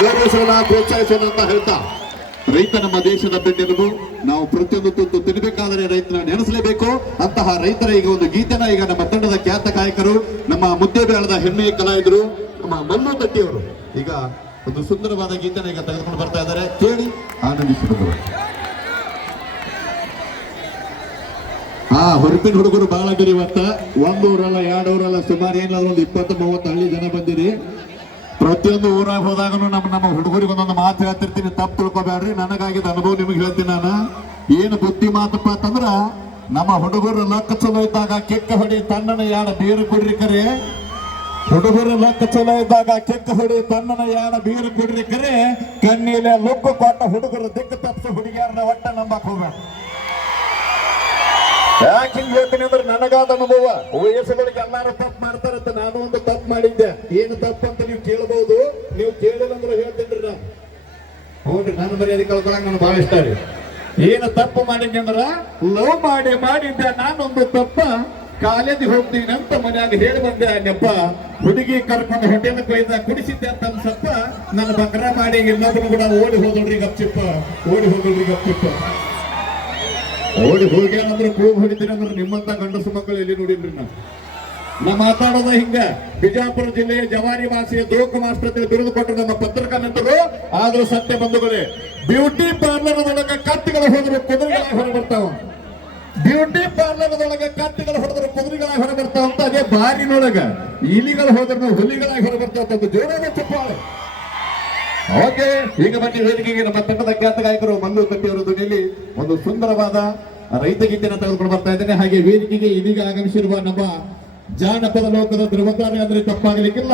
ಗೌರವಿಸೋಣ ಪ್ರೋತ್ಸಾಹಿಸೋಣ ಅಂತ ಹೇಳ್ತಾ, ರೈತ ನಮ್ಮ ದೇಶದ ಬೆನ್ನೆಲುಬು, ನಾವು ಪ್ರತಿಯೊಂದು ತುತ್ತು ತಿನ್ನಬೇಕಾದರೆ ರೈತನ ನೆನೆಸಲೇಬೇಕು. ಅಂತಹ ರೈತರ ಈಗ ಒಂದು ಗೀತೆನ ಈಗ ನಮ್ಮ ತಂಡದ ಖ್ಯಾತ ಕಾಯಕರು ನಮ್ಮ ಮುದ್ದೇಬೇಳದ ಹೆಮ್ಮೆಯ ಕಲಾವಿದರು, ನಮ್ಮ ಮಲ್ಲು ತಟ್ಟಿಯವರು ಈಗ ಒಂದು ಸುಂದರವಾದ ಗೀತನ ಈಗ ತೆಗೆದುಕೊಂಡು ಬರ್ತಾ ಇದ್ದಾರೆ. ಕೇಳಿ ಆನಂದಿಸಿದರು ಆ ಹೊರಪಿನ ಹುಡುಗರು ಬಹಳ ಬಿರಿ ಇವತ್ತ ಒಂದು ಎರಡೂರಲ್ಲ, ಸುಮಾರು ಏನಾದ್ರು ಒಂದು ಇಪ್ಪತ್ತು, ಮೂವತ್ತು ಹಳ್ಳಿ ಜನ ಬಂದಿರಿ. ಪ್ರತಿಯೊಂದು ಊರಾಗ ಹೋದಾಗನು ನಮ್ಮ ನಮ್ಮ ಹುಡುಗರಿಗೆ ಒಂದೊಂದು ಮಾತು ಹೇಳ್ತಿರ್ತೀನಿ, ತಪ್ಪು ತಿಳ್ಕೊಬೇಡ್ರಿ. ನನಗಾಗಿದ್ದ ಅನುಭವ ನಿಮ್ಗೆ ಹೇಳ್ತೀನಿ ನಾನು. ಏನು ಬುದ್ಧಿ ಮಾತಪ್ಪ ಅಂತಂದ್ರ ನಮ್ಮ ಹುಡುಗರು ಲಕ್ಕ ಚಲೋ ಇದ್ದಾಗ ಕೆಕ್ಕ ಹೊಡಿ ತಣ್ಣನ ಯಾಡ ಬೀರು ಕುಡ್ರಿ ಕರೆ. ಹುಡುಗರು ಲಕ್ಕ ಚಲೋ ಇದ್ದಾಗ ಕೆಕ್ಕ ಹೊಡಿ ತಣ್ಣನ ಯಾಡ ಬೀರು ಕುಡ್ರಿ ಕರೆ. ಕಣ್ಣೀಲೆ ಲುಕ್ಕು ಕೊಟ್ಟ ಹುಡುಗರು ದಿಕ್ಕ ತಪ್ಪಿಸ ಹುಡುಗಿಯರನ್ನ ಒಟ್ಟ ನಂಬಕ್ ಹೋಗ್ಬೇಡ. ಯಾಕೆ ಹೇಳ್ತೀನಿ ಅಂದ್ರೆ ನನಗಾದ ಅನುಭವ. ವಯಸ್ಸುಗಳಿಗೆ ಎಲ್ಲಾರು ತಪ್ಪು ಮಾಡ್ತಾರಂತ ನಾನು ಒಂದು ಮಾಡಿದ್ದೆ. ಏನು ತಪ್ಪು ಅಂತ ನೀವು ಕೇಳಬಹುದು ನೀವು ಕೇಳಿಲ್ಲ ಅಂದ್ರೆ ಹೇಳ್ತೀನಿ ನಾನು ಹೌದ್ರಿ, ನನ್ನ ಮರ್ಯಾದೆ ಕಳ್ಕೊಳಂಗ ನಾನು ಬಹಳ ಇಷ್ಟ ರೀ. ಏನು ತಪ್ಪು ಮಾಡಿದ್ದೆ ಅಂದ್ರ, ಲವ್ ಮಾಡಿ ಮಾಡಿದ್ದೆ, ನಾನೊಂದು ತಪ್ಪ ಕಾಲೇಜಿಗೆ ಹೋಗ್ತೀನಿ ಅಂತ ಮನ್ಯಾಗ ಹೇಳಿ ಬಂದೆ ನೆಪ್ಪ ಹುಡುಗಿ ಕರ್ಕೊಂಡು ಹೋಟೆಲ್ ಕೈಯಿಂದ ಕುಡಿಸಿದ್ದೆ ಅಂತ ಅನ್ಸಪ್ಪ. ನನ್ನ ಬಕ್ರ ಮಾಡಿ ಎಲ್ಲಾದ್ರೂ ಕೂಡ ಓಡಿ ಹೋದಳ್ರಿ ಗಪ್ಚಿಪ್ಪ. ಓಡಿ ಹೋದಳ್ರಿ ಗಪ್ಚಿಪ್ಪ. ಓಡಿ ಹೋಗಿ ಅಂದ್ರೆ ಕೂಗು ಹೊಡಿತೀನಿ ಅಂದ್ರೆ ನಿಮ್ಮಂತ ಗಂಡಸು ಮಕ್ಕಳು ಎಲ್ಲಿ ನೋಡಿನ್ರಿ ನಾನು ನಾ ಮಾತಾಡೋದ ಹಿಂಗ. ಬಿಜಾಪುರ ಜಿಲ್ಲೆಯ ಜವಾರಿ ಭಾಷೆಯ ದೋಕ ಮಾಸ್ಟರ್ ಬಿರುದು ಕೊಟ್ಟರು ನಮ್ಮ ಪತ್ರಕರ್ತರು ಆದ್ರೂ ಸತ್ಯ ಬಂಧುಗಳೇ, ಬ್ಯೂಟಿ ಪಾರ್ಲರ್ ಒಳಗ ಕತ್ತಿಗಳು ಹೋದ್ರೆ ಕುದುರೆಗಳ ಹೊರ ಬ್ಯೂಟಿ ಪಾರ್ಲರ್ ಒಳಗ ಕತ್ತಿಗಳು ಹೊಡೆದ್ರೆ ಕುದುರೆಗಳ ಹೊರ ಅಂತ ಅದೇ ಬಾರಿನೊಳಗ ಇಲಿಗಳು ಹೋದ್ರೆ ಹುಲಿಗಳಾಗಿ ಹೊರ ಬರ್ತಾವ ಜೋರಾದ ಚಪ್ಪಾಳೆ. ಓಕೆ, ಈಗ ಬನ್ನಿ ವೇದಿಕೆಗೆ ನಮ್ಮ ತಂಡದ ಖ್ಯಾತ ಗಾಯಕರು ಮಲ್ಲು ಕಟ್ಟಿಯವರ ಧ್ವನಿಯಲ್ಲಿ ಒಂದು ಸುಂದರವಾದ ರೈತ ಗೀತೆಯನ್ನು ತೆಗೆದುಕೊಂಡು ಬರ್ತಾ ಇದ್ದೇನೆ. ಹಾಗೆ ವೇದಿಕೆಗೆ ಇದೀಗ ಆಗಮಿಸಿರುವ ನಮ್ಮ ಜಾನಪದ ಲೋಕದ ಧ್ರುವತಾರೆ ಅಂದ್ರೆ ತಪ್ಪಾಗಲಿಕ್ಕಿಲ್ಲ